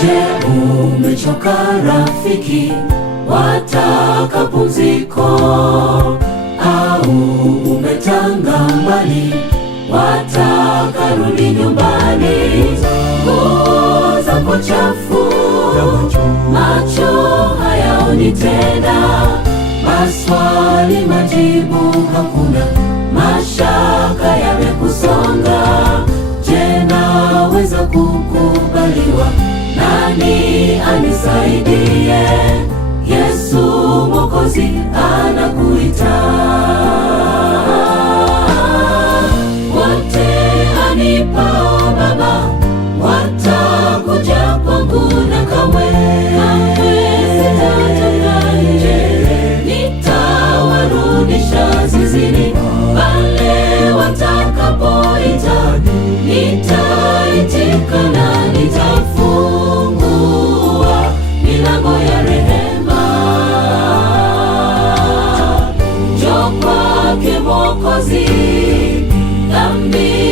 Je, umechoka rafiki, wataka pumziko? Au umetanga mbali, wataka rudi nyumbani? Nguo zako chafu, macho hayaoni tena, maswali majibu hakuna, mashaka yamekusonga. Je, naweza kukubaliwa? Nani anisaidie? Yesu Mwokozi anakuita. Wote anipao Baba watakuja kwangu, na kamwe sitatoka nje. Nitawarudisha zizini, pale watakapoita nitaitika na nitafungua milango ya rehema. Njoo kwake Mwokozi, dhambi